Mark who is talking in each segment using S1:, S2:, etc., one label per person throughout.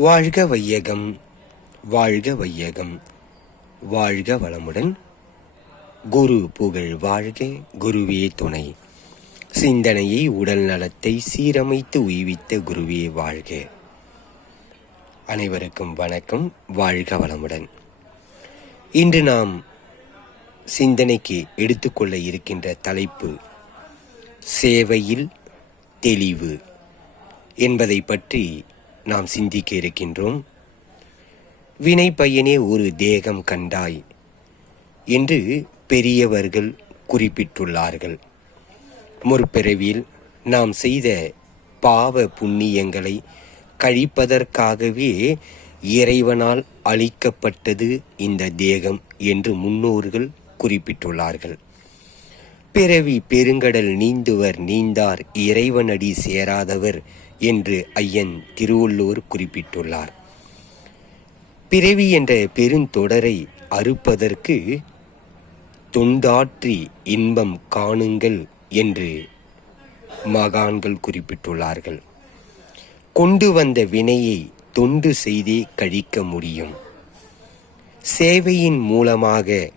S1: வாழ்க வையகம் வாழ்க வையகம். வாழ்க வளமுடன். குரு புகழ் வாழ்க குருவே துணை. சிந்தனையை உடல் நலத்தை சீரமைத்து உய்வித்த குருவே வாழ்க. அனைவருக்கும் வணக்கம் வாழ்க வளமுடன். இன்று நாம் சிந்தனைக்கு எடுத்துக்கொள்ள இருக்கின்ற தலைப்பு சேவையில் தெளிவு. என்பதை பற்றி நாம் சிந்திக்க இருக்கின்றோம். வினை பையனே ஒரு தேகம் கண்டாய் என்று பெரியவர்கள் குறிப்பிட்டுள்ளார்கள். முற்பிறவியில் நாம் செய்த பாவ புண்ணியங்களை கழிப்பதற்காகவே இறைவனால் அளிக்கப்பட்டது இந்த தேகம் என்று முன்னோர்கள் குறிப்பிட்டுள்ளார்கள். பிறவி பெருங்கடல் நீந்துவர் நீந்தார் இறைவனடி சேராதவர் என்று ஐயன் திருவள்ளூர் குறிப்பிட்டுள்ளார். பிறவி என்ற பெருந்தொடரை அறுப்பதற்கு தொண்டாற்றி இன்பம் காணுங்கள் என்று மகான்கள் குறிப்பிட்டுள்ளார்கள். கொண்டு வந்த வினையை தொண்டு செய்தே கழிக்க முடியும். சேவையின் மூலமாக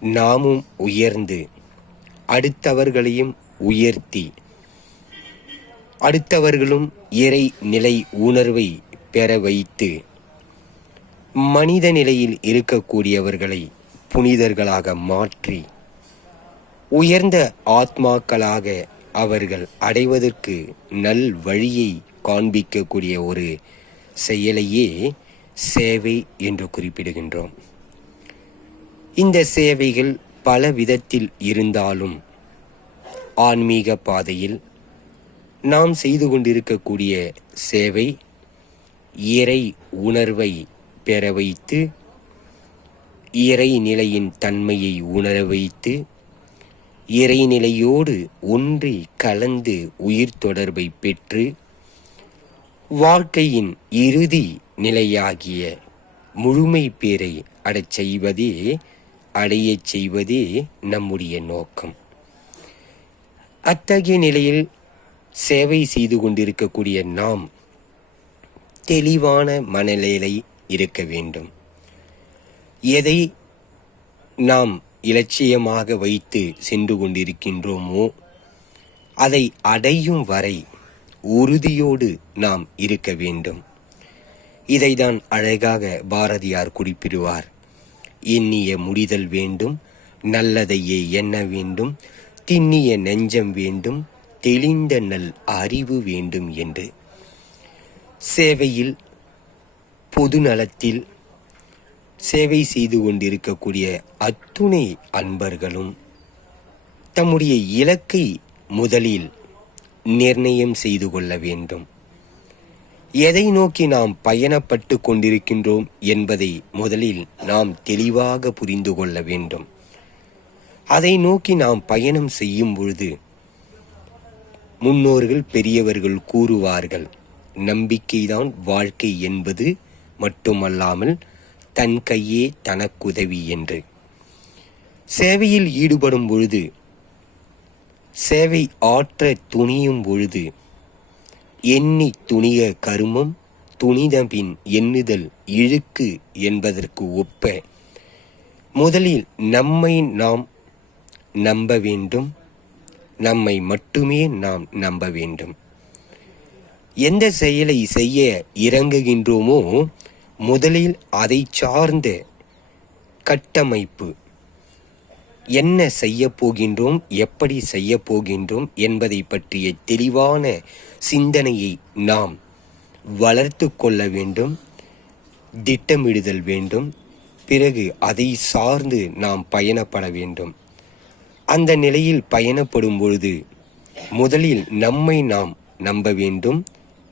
S1: நாமும் உயர்ந்து அடுத்தவர்களையும் உயர்த்தி அடுத்தவர்களும் இறை நிலை உணர்வை பெற வைத்து மனித நிலையில் இருக்கக்கூடியவர்களை புனிதர்களாக மாற்றி உயர்ந்த ஆத்மாக்களாக அவர்கள் அடைவதற்கு நல் வழியை காண்பிக்கக்கூடிய ஒரு செயலையே சேவை என்று குறிப்பிடுகின்றோம். இந்த சேவைகள் பல விதத்தில் இருந்தாலும் ஆன்மீக பாதையில் நாம் செய்து கொண்டிருக்கக்கூடிய சேவை இறை உணர்வை பெற வைத்து இறை நிலையின் தன்மையை உணர வைத்து இறைநிலையோடு ஒன்றி கலந்து உயிர் தொடர்பை பெற்று வாழ்க்கையின் இறுதி நிலையாகிய முழுமை பேரை அடச் செய்வதே அடையச் செய்வதே நம்முடைய நோக்கம். அத்தகைய நிலையில் சேவை செய்து கொண்டிருக்கக்கூடிய நாம் தெளிவான மனநிலை இருக்க வேண்டும். எதை நாம் இலட்சியமாக வைத்து சென்று கொண்டிருக்கின்றோமோ அதை அடையும் வரை உறுதியோடு நாம் இருக்க வேண்டும். இதைதான் அழகாக பாரதியார் குறிப்பிடுவார். எண்ணிய முடிதல் வேண்டும் நல்லதையே எண்ண வேண்டும் திண்ணிய நெஞ்சம் வேண்டும் தெளிந்த நல் அறிவு வேண்டும் என்று. சேவையில் பொது நலத்தில் சேவை செய்து கொண்டிருக்கக்கூடிய அத்துணை அன்பர்களும் தம்முடைய இலக்கை முதலில் நிர்ணயம் செய்து கொள்ள வேண்டும். எதை நோக்கி நாம் பயணப்பட்டு கொண்டிருக்கின்றோம் என்பதை முதலில் நாம் தெளிவாக புரிந்து கொள்ள வேண்டும். அதை நோக்கி நாம் பயணம் செய்யும் பொழுது முன்னோர்கள் பெரியவர்கள் கூறுவார்கள் நம்பிக்கைதான் வாழ்க்கை என்பது மட்டுமல்லாமல் தன் கையே தனக்குதவி என்று. சேவையில் ஈடுபடும் பொழுது சேவை ஆற்ற துணியும் பொழுது எண்ணி துணிய கருமம் துணிதபின் எண்ணுதல் இழுக்கு என்பதற்கு ஒப்ப முதலில் நம்மை நாம் நம்ப வேண்டும் நம்மை மட்டுமே நாம் நம்ப வேண்டும். எந்த செயலை செய்ய இறங்குகின்றோமோ முதலில் அதை சார்ந்த கட்டமைப்பு. என்ன செய்ய போகின்றோம் எப்படி செய்ய போகின்றோம் என்பதை பற்றிய தெளிவான சிந்தனையை நாம் வளர்த்து கொள்ள வேண்டும் திட்டமிடுதல் வேண்டும். பிறகு அதை சார்ந்து நாம் பயணப்பட வேண்டும். அந்த நிலையில் பயணப்படும் பொழுது முதலில் நம்மை நாம் நம்ப வேண்டும்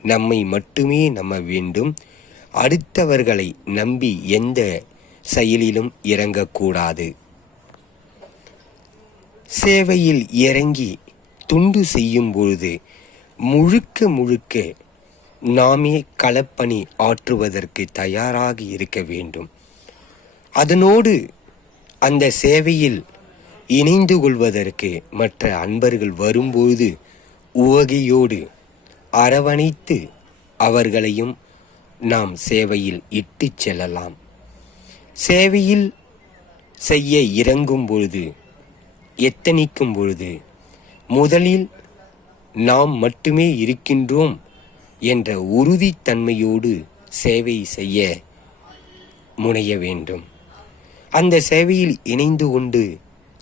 S1: நம்மை மட்டுமே நம்ப வேண்டும். அடுத்தவர்களை நம்பி எந்த செயலிலும் இறங்கக்கூடாது. சேவையில் இறங்கி துண்டு செய்யும் பொழுது முழுக்க முழுக்க நாமே களப்பணி ஆற்றுவதற்கு தயாராக இருக்க வேண்டும். அதனோடு அந்த சேவையில் இணைந்து கொள்வதற்கு மற்ற அன்பர்கள் வரும்போது உவகையோடு அரவணைத்து அவர்களையும் நாம் சேவையில் இட்டுச் செல்லலாம். சேவையில் செய்ய இறங்கும் பொழுது எத்தனிக்கும் பொழுது முதலில் நாம் மட்டுமே இருக்கின்றோம் என்ற உறுதித்தன்மையோடு சேவை செய்ய முனைய வேண்டும். அந்த சேவையில் இணைந்து கொண்டு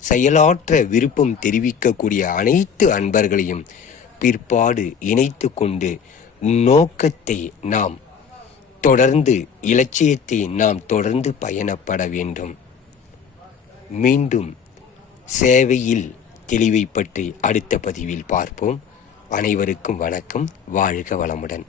S1: செயலாற்ற விருப்பம் தெரிவிக்கக்கூடிய அனைத்து அன்பர்களையும் பிற்பாடு இணைத்து கொண்டு நோக்கத்தை நாம் தொடர்ந்து இலட்சியத்தை நாம் தொடர்ந்து பயணப்பட வேண்டும். மீண்டும் சேவையில் தெளிவை பற்றி அடுத்த பதிவில் பார்ப்போம். அனைவருக்கும் வணக்கம். வாழ்க வளமுடன்.